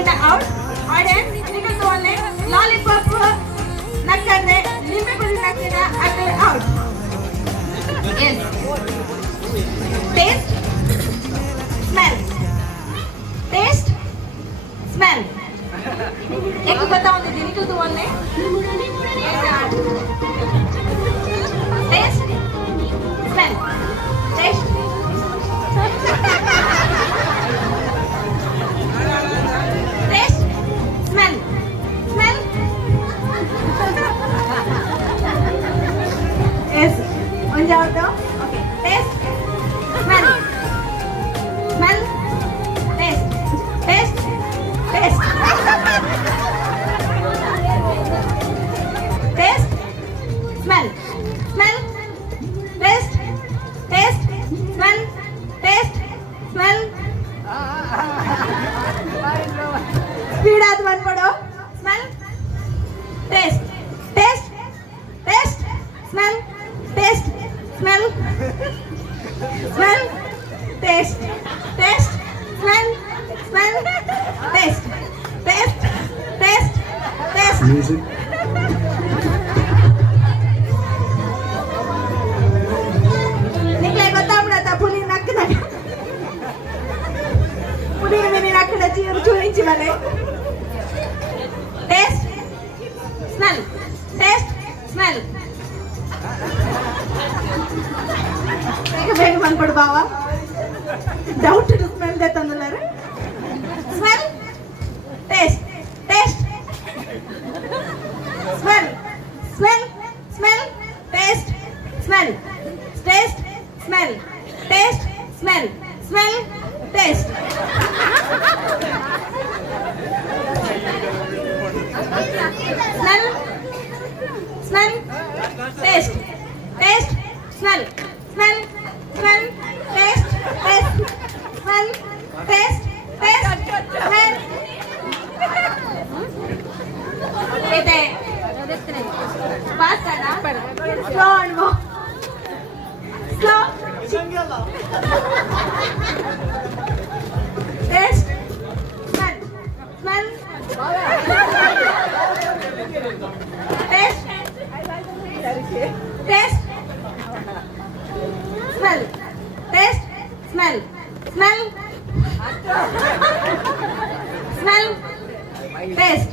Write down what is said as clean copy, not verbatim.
ಇದನ್ನ out. Audience ನಿಮಗೆ ತೋನೆ ಲಾಲಿಪಾಪ್ ನಕ್ಕಂದ್ರೆ ನಿಂಬೆ ಬಳ್ಳಿ ನಕ್ಕಿನ ಅದ್ರ out. Yes taste smell taste smell एक बताओगे दिन को तो बोलने taste smell taste taste smell smell yes on जाओ तो okay taste smell smell taste taste taste taste smell smell taste taste smell taste smell speed आत मन पड़ो smell taste taste taste smell taste smell smell taste taste smell smell taste taste taste taste Music. చూపించి మరి taste smell taste smell ಈಗ ಬೇಗ ಬಂದ್ಬಿಡು ಬಾವ doubt smell ದೇತಂದ್ರೆ smell taste taste smell smell smell taste smell taste smell taste smell smell taste smell smell taste taste smell smell smell taste taste smell taste taste smell ಇದೆ ಬಸ್ ಅಣ್ಣ ಸ್ಲೋ ಅಣ್ಣ slow taste smell smell taste taste smell taste smell smell smell taste